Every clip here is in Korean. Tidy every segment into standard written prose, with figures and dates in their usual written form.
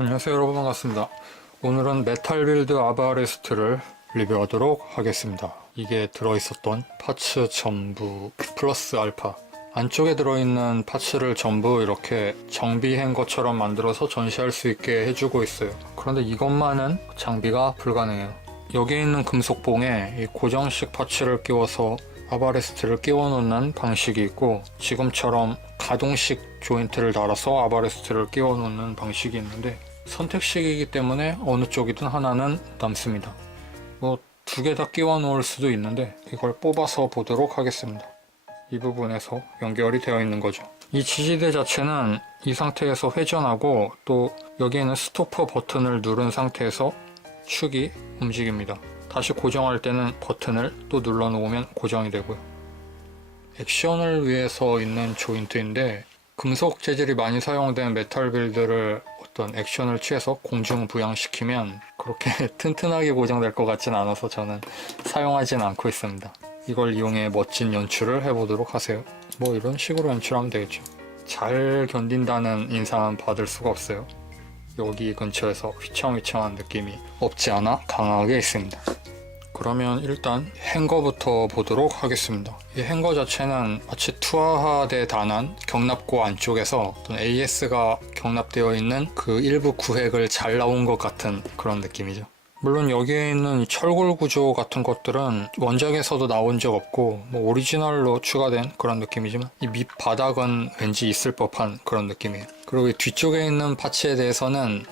안녕하세요 여러분, 반갑습니다. 오늘은 메탈빌드 아바레스트를 리뷰하도록 하겠습니다. 이게 들어있었던 파츠 전부 플러스 알파, 안쪽에 들어있는 파츠를 전부 이렇게 정비한 것처럼 만들어서 전시할 수 있게 해주고 있어요. 그런데 이것만은 장비가 불가능해요. 여기에 있는 금속봉에 이 고정식 파츠를 끼워서 아바레스트를 끼워 놓는 방식이 있고, 지금처럼 가동식 조인트를 달아서 아바레스트를 끼워 놓는 방식이 있는데, 선택식이기 때문에 어느 쪽이든 하나는 남습니다. 두 개 다 끼워 놓을 수도 있는데 이걸 뽑아서 보도록 하겠습니다. 이 부분에서 연결이 되어 있는 거죠. 이 지지대 자체는 이 상태에서 회전하고, 또 여기에는 스토퍼 버튼을 누른 상태에서 축이 움직입니다. 다시 고정할 때는 버튼을 또 눌러 놓으면 고정이 되고요. 액션을 위해서 있는 조인트인데, 금속 재질이 많이 사용된 메탈 빌드를 어떤 액션을 취해서 공중 부양시키면 그렇게 튼튼하게 고정될 것 같진 않아서 저는 사용하진 않고 있습니다. 이걸 이용해 멋진 연출을 해보도록 하세요. 이런 식으로 연출하면 되겠죠. 잘 견딘다는 인상은 받을 수가 없어요. 여기 근처에서 휘청휘청한 느낌이 없지 않아 강하게 있습니다. 그러면 일단 행거부터 보도록 하겠습니다. 이 행거 자체는 마치 투하화돼 단한 경납고 안쪽에서 AS가 경납되어 있는 그 일부 구획을 잘 나온 것 같은 그런 느낌이죠. 물론 여기에 있는 철골 구조 같은 것들은 원작에서도 나온 적 없고 오리지널로 추가된 그런 느낌이지만, 이 밑바닥은 왠지 있을 법한 그런 느낌이에요. 그리고 이 뒤쪽에 있는 파츠에 대해서는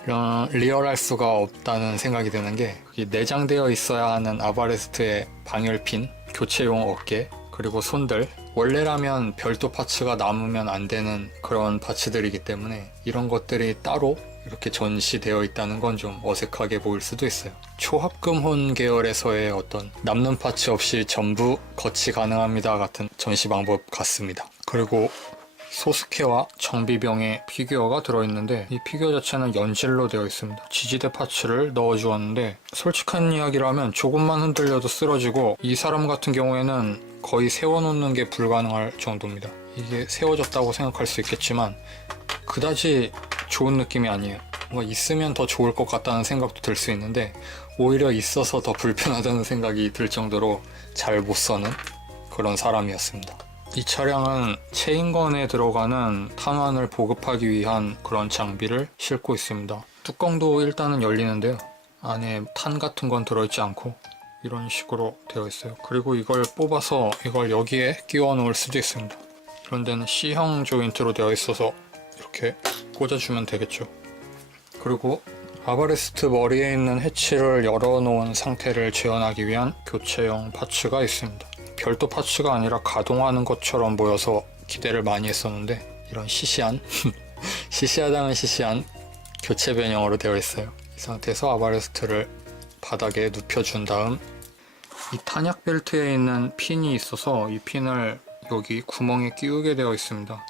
리얼할 수가 없다는 생각이 드는 게, 내장되어 있어야 하는 아바레스트의 방열핀, 교체용 어깨, 그리고 손들, 원래라면 별도 파츠가 남으면 안 되는 그런 파츠들이기 때문에 이런 것들이 따로 이렇게 전시되어 있다는 건 좀 어색하게 보일 수도 있어요. 초합금혼 계열에서의 어떤 남는 파츠 없이 전부 거치 가능합니다 같은 전시 방법 같습니다. 그리고 소스케와 정비병의 피규어가 들어있는데, 이 피규어 자체는 연질로 되어 있습니다. 지지대 파츠를 넣어주었는데, 솔직한 이야기라면 조금만 흔들려도 쓰러지고, 이 사람 같은 경우에는 거의 세워놓는 게 불가능할 정도입니다. 이게 세워졌다고 생각할 수 있겠지만 그다지 좋은 느낌이 아니에요. 뭔가 있으면 더 좋을 것 같다는 생각도 들 수 있는데, 오히려 있어서 더 불편하다는 생각이 들 정도로 잘 못 써는 그런 사람이었습니다. 이 차량은 체인건에 들어가는 탄환을 보급하기 위한 그런 장비를 싣고 있습니다. 뚜껑도 일단은 열리는데요, 안에 탄 같은 건 들어있지 않고 이런 식으로 되어 있어요. 그리고 이걸 뽑아서 이걸 여기에 끼워 놓을 수도 있습니다. 그런 데는 C형 조인트로 되어 있어서 이렇게 꽂아주면 되겠죠. 그리고 아바레스트 머리에 있는 해치를 열어놓은 상태를 재현하기 위한 교체용 파츠가 있습니다. 별도 파츠가 아니라 가동하는 것처럼 보여서 기대를 많이 했었는데, 이런 시시한 시시하다면 시시한 교체 변형으로 되어 있어요. 이 상태에서 아바레스트를 바닥에 눕혀준 다음, 이 탄약 벨트에 있는 핀이 있어서 이 핀을 여기 구멍에 끼우게 되어 있습니다.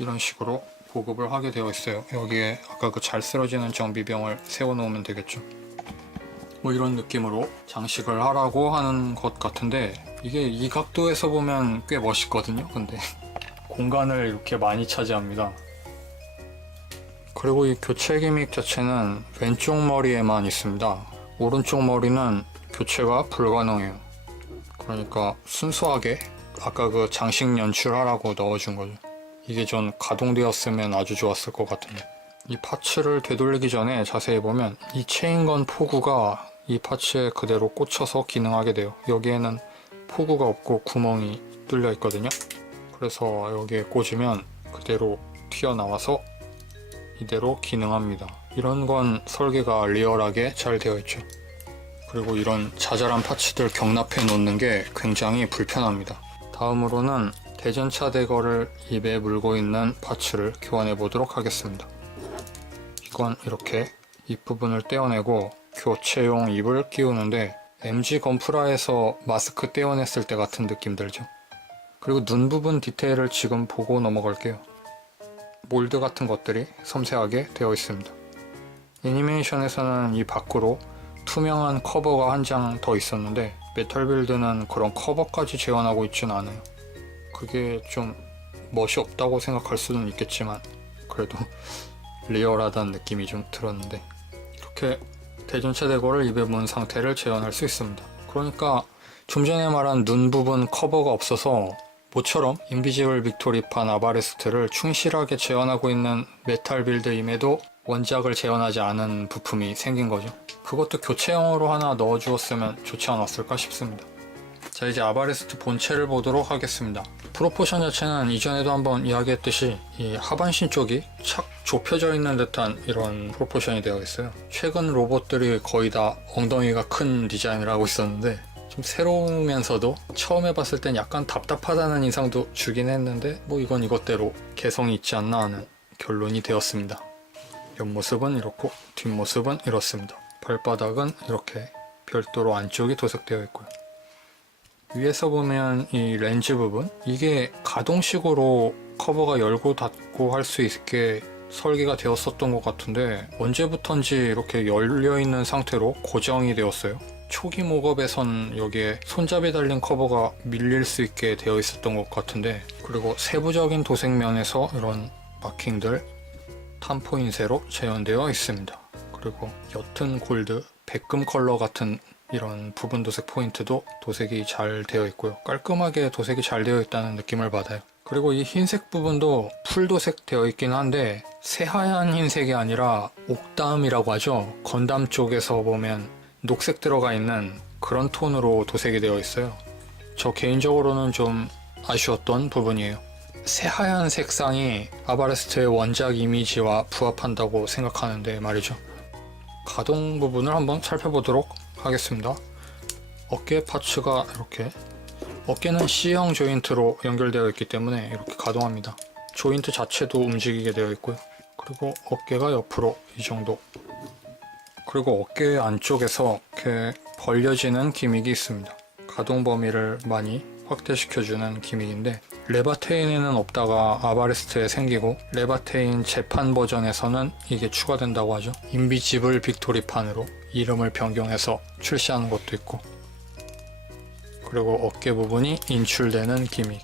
이런 식으로 보급을 하게 되어 있어요. 여기에 아까 그 잘 쓰러지는 정비병을 세워 놓으면 되겠죠. 이런 느낌으로 장식을 하라고 하는 것 같은데, 이게 이 각도에서 보면 꽤 멋있거든요. 근데 공간을 이렇게 많이 차지합니다. 그리고 이 교체 기믹 자체는 왼쪽 머리에만 있습니다. 오른쪽 머리는 교체가 불가능해요. 그러니까 순수하게 아까 그 장식 연출하라고 넣어준 거죠. 이게 전 가동되었으면 아주 좋았을 것 같은데, 이 파츠를 되돌리기 전에 자세히 보면 이 체인건 포구가 이 파츠에 그대로 꽂혀서 기능하게 돼요. 여기에는 포구가 없고 구멍이 뚫려 있거든요. 그래서 여기에 꽂으면 그대로 튀어나와서 이대로 기능합니다. 이런 건 설계가 리얼하게 잘 되어 있죠. 그리고 이런 자잘한 파츠들 경납해 놓는 게 굉장히 불편합니다. 다음으로는 대전차 대거를 입에 물고 있는 파츠를 교환해 보도록 하겠습니다. 이건 이렇게 입부분을 떼어내고 교체용 입을 끼우는데, MG 건프라에서 마스크 떼어냈을 때 같은 느낌 들죠. 그리고 눈 부분 디테일을 지금 보고 넘어갈게요. 몰드 같은 것들이 섬세하게 되어 있습니다. 애니메이션에서는 이 밖으로 투명한 커버가 한 장 더 있었는데, 메탈 빌드는 그런 커버까지 재현하고 있진 않아요. 그게 좀 멋이 없다고 생각할 수는 있겠지만, 그래도 리얼하다는 느낌이 좀 들었는데, 이렇게 대전차 대고를 입에 문 상태를 재현할 수 있습니다. 그러니까 좀 전에 말한 눈 부분 커버가 없어서 모처럼 인비지블 빅토리판 아바레스트를 충실하게 재현하고 있는 메탈 빌드임에도 원작을 재현하지 않은 부품이 생긴 거죠. 그것도 교체형으로 하나 넣어주었으면 좋지 않았을까 싶습니다. 자, 이제 아바레스트 본체를 보도록 하겠습니다. 프로포션 자체는 이전에도 한번 이야기했듯이 이 하반신 쪽이 착 좁혀져 있는 듯한 이런 프로포션이 되어 있어요. 최근 로봇들이 거의 다 엉덩이가 큰 디자인을 하고 있었는데 좀 새로우면서도 처음 해봤을 땐 약간 답답하다는 인상도 주긴 했는데 뭐 이건 이것대로 개성이 있지 않나 하는 결론이 되었습니다. 옆모습은 이렇고 뒷모습은 이렇습니다. 발바닥은 이렇게 별도로 안쪽이 도색되어 있고요. 위에서 보면 이 렌즈 부분, 이게 가동식으로 커버가 열고 닫고 할 수 있게 설계가 되었었던 것 같은데 언제부턴지 이렇게 열려있는 상태로 고정이 되었어요. 초기 목업에선 여기에 손잡이 달린 커버가 밀릴 수 있게 되어 있었던 것 같은데, 그리고 세부적인 도색면에서 이런 마킹들 탄포인쇄로 재현되어 있습니다. 그리고 옅은 골드, 백금 컬러 같은 이런 부분 도색 포인트도 도색이 잘 되어 있고요. 깔끔하게 도색이 잘 되어 있다는 느낌을 받아요. 그리고 이 흰색 부분도 풀 도색 되어 있긴 한데 새하얀 흰색이 아니라 옥담이라고 하죠. 건담 쪽에서 보면 녹색 들어가 있는 그런 톤으로 도색이 되어 있어요. 저 개인적으로는 좀 아쉬웠던 부분이에요. 새하얀 색상이 아바레스트의 원작 이미지와 부합한다고 생각하는데 말이죠. 가동 부분을 한번 살펴보도록 하겠습니다. 어깨 파츠가 이렇게, 어깨는 C형 조인트로 연결되어 있기 때문에 이렇게 가동합니다. 조인트 자체도 움직이게 되어 있고요. 그리고 어깨가 옆으로 이 정도. 그리고 어깨 안쪽에서 이렇게 벌려지는 기믹이 있습니다. 가동 범위를 많이 확대시켜주는 기믹인데 레바테인에는 없다가 아바레스트에 생기고 레바테인 재판 버전에서는 이게 추가된다고 하죠. 인비지블 빅토리판으로 이름을 변경해서 출시하는 것도 있고, 그리고 어깨 부분이 인출되는 기믹,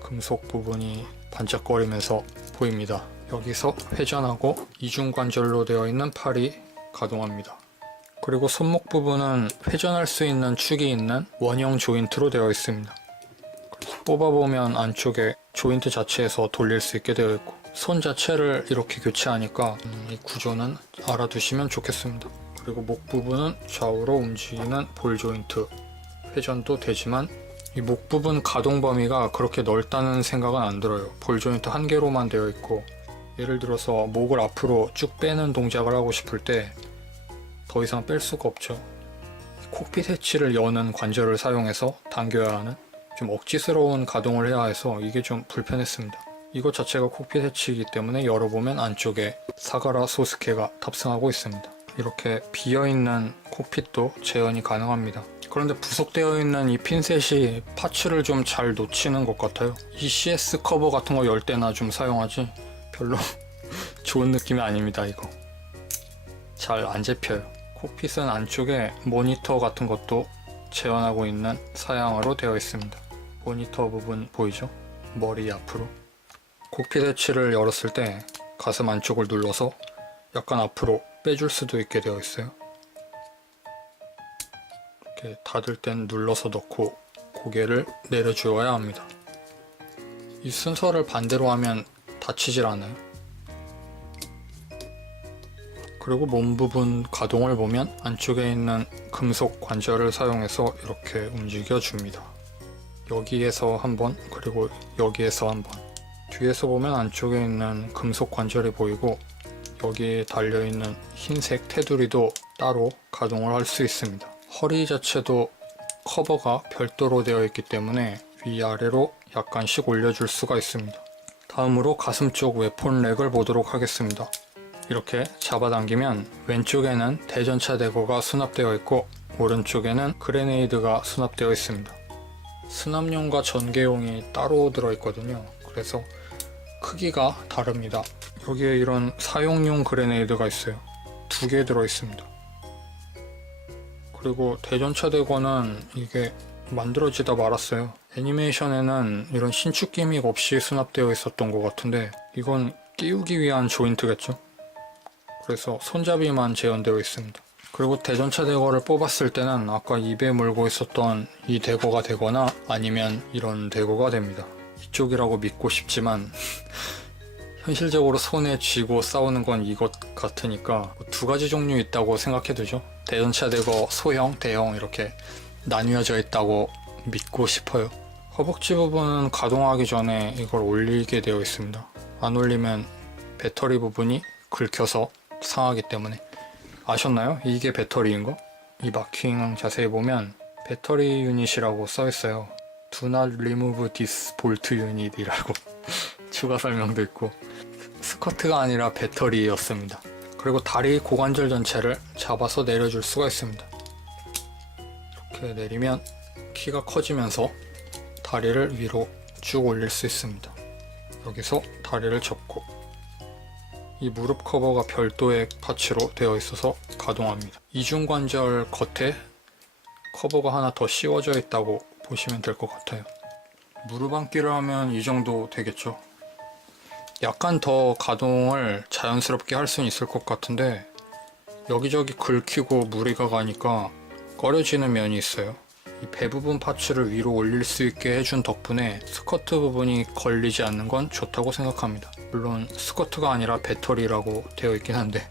금속 부분이 반짝거리면서 보입니다. 여기서 회전하고 이중관절로 되어 있는 팔이 가동합니다. 그리고 손목 부분은 회전할 수 있는 축이 있는 원형 조인트로 되어 있습니다. 뽑아보면 안쪽에 조인트 자체에서 돌릴 수 있게 되어 있고, 손 자체를 이렇게 교체하니까 이 구조는 알아두시면 좋겠습니다. 그리고 목 부분은 좌우로 움직이는 볼 조인트, 회전도 되지만 이 목 부분 가동 범위가 그렇게 넓다는 생각은 안 들어요. 볼 조인트 한 개로만 되어 있고, 예를 들어서 목을 앞으로 쭉 빼는 동작을 하고 싶을 때 더 이상 뺄 수가 없죠. 콕핏 해치를 여는 관절을 사용해서 당겨야 하는 좀 억지스러운 가동을 해야 해서 이게 좀 불편했습니다. 이것 자체가 콕핏 해치이기 때문에 열어보면 안쪽에 사가라 소스케가 탑승하고 있습니다. 이렇게 비어있는 콕핏도 재현이 가능합니다. 그런데 부속되어 있는 이 핀셋이 파츠를 좀 잘 놓치는 것 같아요. ECS 커버 같은 거 열 때나 좀 사용하지 별로 좋은 느낌이 아닙니다. 이거 잘 안 잡혀요. 콕핏은 안쪽에 모니터 같은 것도 재현하고 있는 사양으로 되어 있습니다. 모니터 부분 보이죠? 머리 앞으로. 콕핏 해치를 열었을 때 가슴 안쪽을 눌러서 약간 앞으로 빼줄 수도 있게 되어 있어요. 이렇게 닫을 땐 눌러서 넣고 고개를 내려주어야 합니다. 이 순서를 반대로 하면 닫히질 않아요. 그리고 몸 부분 가동을 보면 안쪽에 있는 금속 관절을 사용해서 이렇게 움직여 줍니다. 여기에서 한번, 그리고 여기에서 한번. 뒤에서 보면 안쪽에 있는 금속 관절이 보이고 여기에 달려있는 흰색 테두리도 따로 가동을 할 수 있습니다. 허리 자체도 커버가 별도로 되어 있기 때문에 위아래로 약간씩 올려줄 수가 있습니다. 다음으로 가슴 쪽 웨폰 렉을 보도록 하겠습니다. 이렇게 잡아당기면 왼쪽에는 대전차 대거가 수납되어 있고 오른쪽에는 그레네이드가 수납되어 있습니다. 수납용과 전개용이 따로 들어있거든요. 그래서 크기가 다릅니다. 여기에 이런 사용용 그레네이드가 있어요. 2개 들어있습니다. 그리고 대전차 대거는 이게 만들어지다 말았어요. 애니메이션에는 이런 신축 기믹 없이 수납되어 있었던 것 같은데 이건 끼우기 위한 조인트겠죠. 그래서 손잡이만 재현되어 있습니다. 그리고 대전차 대거를 뽑았을 때는 아까 입에 물고 있었던 이 대거가 되거나 아니면 이런 대거가 됩니다. 이쪽이라고 믿고 싶지만 현실적으로 손에 쥐고 싸우는 건 이것 같으니까 두 가지 종류 있다고 생각해두죠. 대전차 대거 소형, 대형 이렇게 나뉘어져 있다고 믿고 싶어요. 허벅지 부분은 가동하기 전에 이걸 올리게 되어 있습니다. 안 올리면 배터리 부분이 긁혀서 상하기 때문에. 아셨나요? 이게 배터리인 거? 이 마킹 자세히 보면 배터리 유닛이라고 써있어요. Do not remove this bolt unit 이라고 추가 설명도 있고, 스커트가 아니라 배터리였습니다. 그리고 다리 고관절 전체를 잡아서 내려줄 수가 있습니다. 이렇게 내리면 키가 커지면서 다리를 위로 쭉 올릴 수 있습니다. 여기서 다리를 접고, 이 무릎 커버가 별도의 파츠로 되어 있어서 가동합니다. 이중관절 겉에 커버가 하나 더 씌워져 있다고 보시면 될 것 같아요. 무릎 앉기를 하면 이 정도 되겠죠. 약간 더 가동을 자연스럽게 할 수는 있을 것 같은데 여기저기 긁히고 무리가 가니까 꺼려지는 면이 있어요. 이 배 부분 파츠를 위로 올릴 수 있게 해준 덕분에 스커트 부분이 걸리지 않는 건 좋다고 생각합니다. 물론 스커트가 아니라 배터리라고 되어 있긴 한데.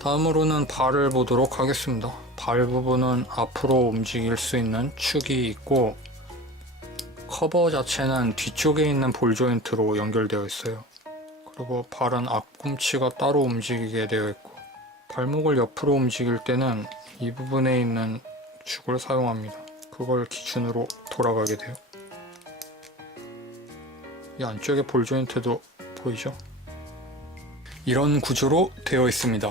다음으로는 발을 보도록 하겠습니다. 발 부분은 앞으로 움직일 수 있는 축이 있고, 커버 자체는 뒤쪽에 있는 볼 조인트로 연결되어 있어요. 그리고 발은 앞꿈치가 따로 움직이게 되어 있고, 발목을 옆으로 움직일 때는 이 부분에 있는 축을 사용합니다. 그걸 기준으로 돌아가게 돼요. 이 안쪽에 볼 조인트도 보이죠? 이런 구조로 되어 있습니다.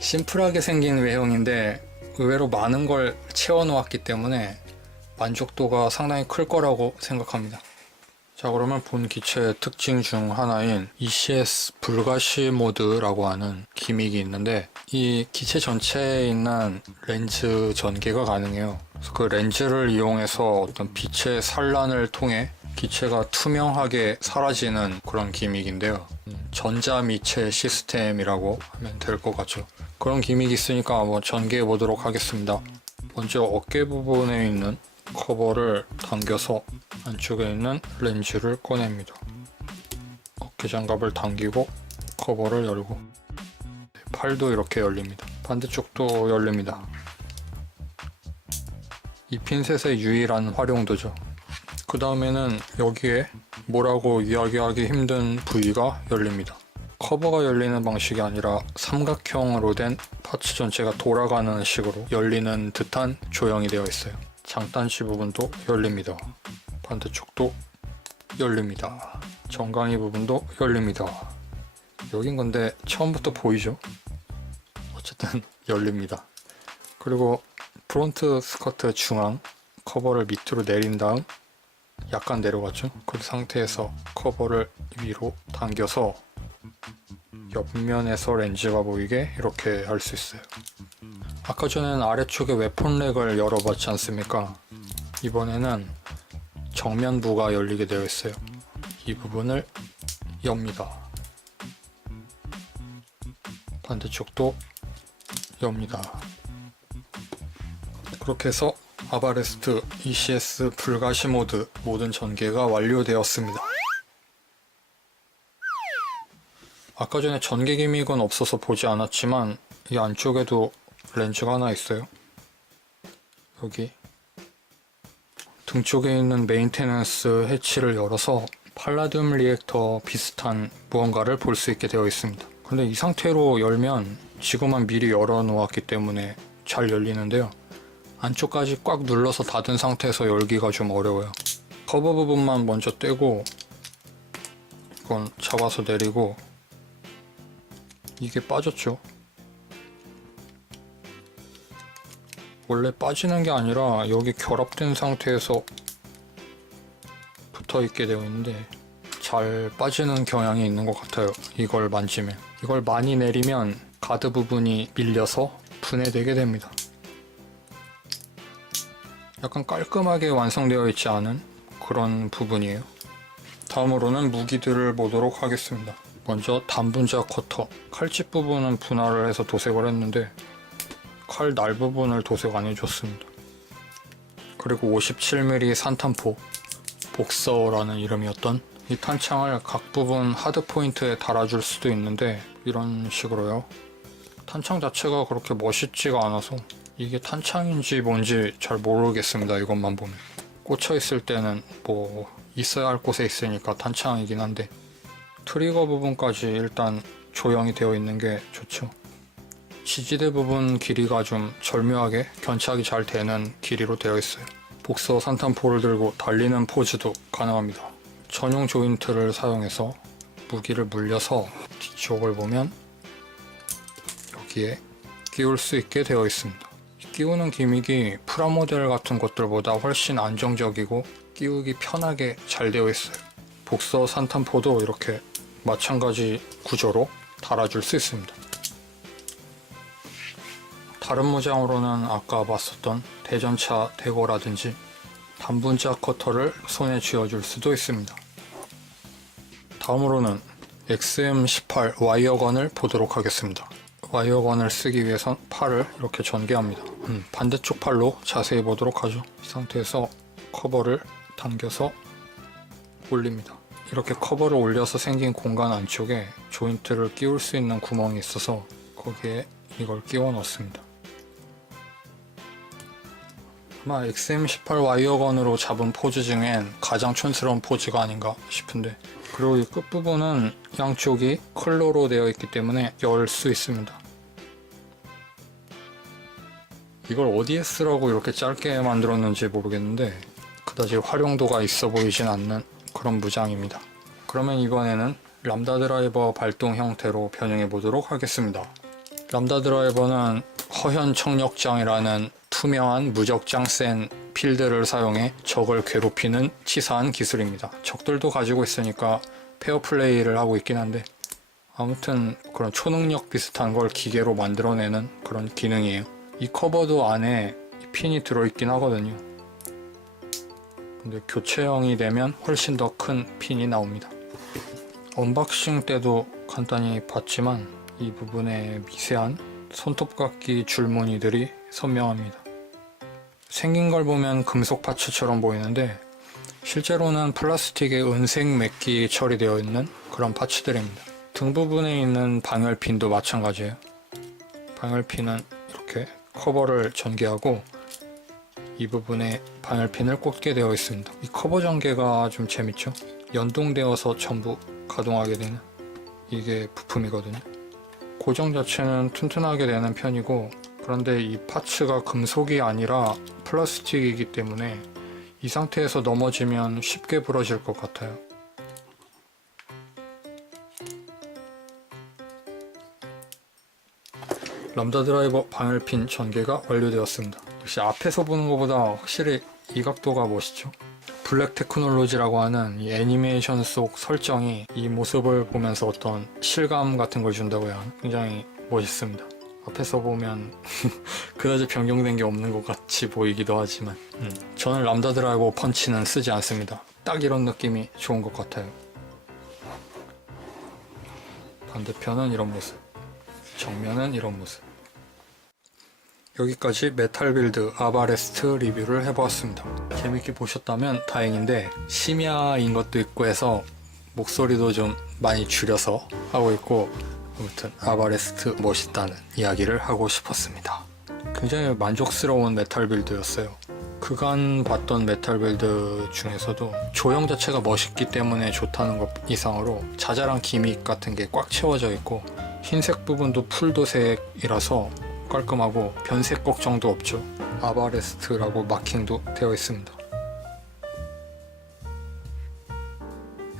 심플하게 생긴 외형인데 의외로 많은 걸 채워 놓았기 때문에 만족도가 상당히 클 거라고 생각합니다. 자, 그러면 본 기체의 특징 중 하나인 ECS 불가시 모드라고 하는 기믹이 있는데, 이 기체 전체에 있는 렌즈 전개가 가능해요. 그래서 그 렌즈를 이용해서 어떤 빛의 산란을 통해 기체가 투명하게 사라지는 그런 기믹인데요. 전자미체 시스템이라고 하면 될 것 같죠. 그런 기믹이 있으니까 한번 전개해 보도록 하겠습니다. 먼저 어깨 부분에 있는 커버를 당겨서 안쪽에 있는 렌즈를 꺼냅니다. 어깨 장갑을 당기고 커버를 열고, 팔도 이렇게 열립니다. 반대쪽도 열립니다. 이 핀셋의 유일한 활용도죠. 그 다음에는 여기에 뭐라고 이야기하기 힘든 부위가 열립니다. 커버가 열리는 방식이 아니라 삼각형으로 된 파츠 전체가 돌아가는 식으로 열리는 듯한 조형이 되어 있어요. 장단지 부분도 열립니다. 반대쪽도 열립니다. 정강이 부분도 열립니다. 여긴 건데 처음부터 보이죠? 어쨌든 열립니다. 그리고 프론트 스커트 중앙 커버를 밑으로 내린 다음 약간 내려갔죠? 그 상태에서 커버를 위로 당겨서 옆면에서 렌즈가 보이게 이렇게 할 수 있어요. 아까 전에는 아래쪽에 웨폰렉을 열어봤지 않습니까? 이번에는 정면부가 열리게 되어 있어요. 이 부분을 엽니다. 반대쪽도 엽니다. 그렇게 해서 아바레스트 ECS 불가시 모드 모든 전개가 완료되었습니다. 아까 전에 전개 기믹은 없어서 보지 않았지만 이 안쪽에도 렌즈가 하나 있어요. 여기 등 쪽에 있는 메인테넌스 해치를 열어서 팔라듐 리액터 비슷한 무언가를 볼 수 있게 되어 있습니다. 근데 이 상태로 열면 지금은 미리 열어 놓았기 때문에 잘 열리는데요. 안쪽까지 꽉 눌러서 닫은 상태에서 열기가 좀 어려워요. 커버 부분만 먼저 떼고 이건 잡아서 내리고, 이게 빠졌죠. 원래 빠지는 게 아니라 여기 결합된 상태에서 붙어 있게 되어 있는데 잘 빠지는 경향이 있는 것 같아요. 이걸 만지면. 이걸 많이 내리면 가드 부분이 밀려서 분해되게 됩니다. 약간 깔끔하게 완성되어 있지 않은 그런 부분이에요. 다음으로는 무기들을 보도록 하겠습니다. 먼저 단분자 커터, 칼집 부분은 분할을 해서 도색을 했는데 칼 날 부분을 도색 안 해줬습니다. 그리고 57mm 산탄포, 복서라는 이름이었던 이 탄창을 각 부분 하드 포인트에 달아줄 수도 있는데 이런 식으로요. 탄창 자체가 그렇게 멋있지가 않아서 이게 탄창인지 뭔지 잘 모르겠습니다. 이것만 보면 꽂혀 있을 때는 뭐 있어야 할 곳에 있으니까 탄창이긴 한데 트리거 부분까지 일단 조형이 되어 있는 게 좋죠. 지지대 부분 길이가 좀 절묘하게 견착이 잘 되는 길이로 되어 있어요. 복서 산탄포를 들고 달리는 포즈도 가능합니다. 전용 조인트를 사용해서 무기를 물려서 뒤쪽을 보면 여기에 끼울 수 있게 되어 있습니다. 끼우는 기믹이 프라모델 같은 것들보다 훨씬 안정적이고 끼우기 편하게 잘 되어 있어요. 복서 산탄포도 이렇게 마찬가지 구조로 달아줄 수 있습니다. 다른 무장으로는 아까 봤었던 대전차 대고라든지 단분자 커터를 손에 쥐어줄 수도 있습니다. 다음으로는 XM18 와이어건을 보도록 하겠습니다. 와이어건을 쓰기 위해선 팔을 이렇게 전개합니다. 반대쪽 팔로 자세히 보도록 하죠. 이 상태에서 커버를 당겨서 올립니다. 이렇게 커버를 올려서 생긴 공간 안쪽에 조인트를 끼울 수 있는 구멍이 있어서 거기에 이걸 끼워 넣습니다. 아마 XM18 와이어건으로 잡은 포즈 중엔 가장 촌스러운 포즈가 아닌가 싶은데, 그리고 이 끝부분은 양쪽이 클로로 되어 있기 때문에 열 수 있습니다. 이걸 어디에 쓰라고 이렇게 짧게 만들었는지 모르겠는데 그다지 활용도가 있어 보이진 않는 그런 무장입니다. 그러면 이번에는 람다 드라이버 발동 형태로 변형해 보도록 하겠습니다. 람다 드라이버는 허현 청력장이라는 투명한 무적장 센 필드를 사용해 적을 괴롭히는 치사한 기술입니다. 적들도 가지고 있으니까 페어플레이를 하고 있긴 한데 아무튼 그런 초능력 비슷한 걸 기계로 만들어내는 그런 기능이에요. 이 커버도 안에 핀이 들어있긴 하거든요. 근데 교체형이 되면 훨씬 더 큰 핀이 나옵니다. 언박싱 때도 간단히 봤지만 이 부분에 미세한 손톱깎이 줄무늬들이 선명합니다. 생긴 걸 보면 금속 파츠처럼 보이는데 실제로는 플라스틱에 은색 맥기 처리되어 있는 그런 파츠들입니다. 등 부분에 있는 방열핀도 마찬가지예요. 방열핀은 이렇게 커버를 전개하고 이 부분에 방열핀을 꽂게 되어 있습니다. 이 커버 전개가 좀 재밌죠? 연동되어서 전부 가동하게 되는 이게 부품이거든요. 고정 자체는 튼튼하게 되는 편이고, 그런데 이 파츠가 금속이 아니라 플라스틱이기 때문에 이 상태에서 넘어지면 쉽게 부러질 것 같아요. 람다 드라이버 방열핀 전개가 완료되었습니다. 역시 앞에서 보는 것보다 확실히 이 각도가 멋있죠. 블랙 테크놀로지라고 하는 이 애니메이션 속 설정이 이 모습을 보면서 어떤 실감 같은 걸 준다고 해요. 굉장히 멋있습니다. 앞에서 보면 그다지 변경된 게 없는 것 같이 보이기도 하지만 저는 람다 드라이버 펀치는 쓰지 않습니다. 딱 이런 느낌이 좋은 것 같아요. 반대편은 이런 모습, 정면은 이런 모습. 여기까지 메탈 빌드 아바레스트 리뷰를 해보았습니다. 재밌게 보셨다면 다행인데 심야인 것도 있고 해서 목소리도 좀 많이 줄여서 하고 있고, 아무튼 아바레스트 멋있다는 이야기를 하고 싶었습니다. 굉장히 만족스러운 메탈 빌드였어요. 그간 봤던 메탈 빌드 중에서도 조형 자체가 멋있기 때문에 좋다는 것 이상으로 자잘한 기믹 같은 게 꽉 채워져 있고, 흰색 부분도 풀도색이라서 깔끔하고 변색 걱정도 없죠. 아바레스트라고 마킹도 되어 있습니다.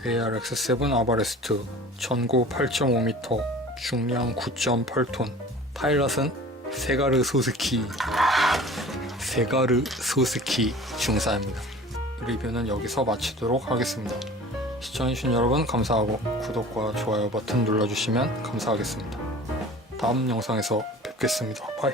ARX7 아바레스트, 전고 8.5m, 중량 9.8톤, 파일럿은 세가르 소스키 중사입니다. 리뷰는 여기서 마치도록 하겠습니다. 시청해주신 여러분 감사하고 구독과 좋아요 버튼 눌러주시면 감사하겠습니다. 다음 영상에서 뵙겠습니다. 바이.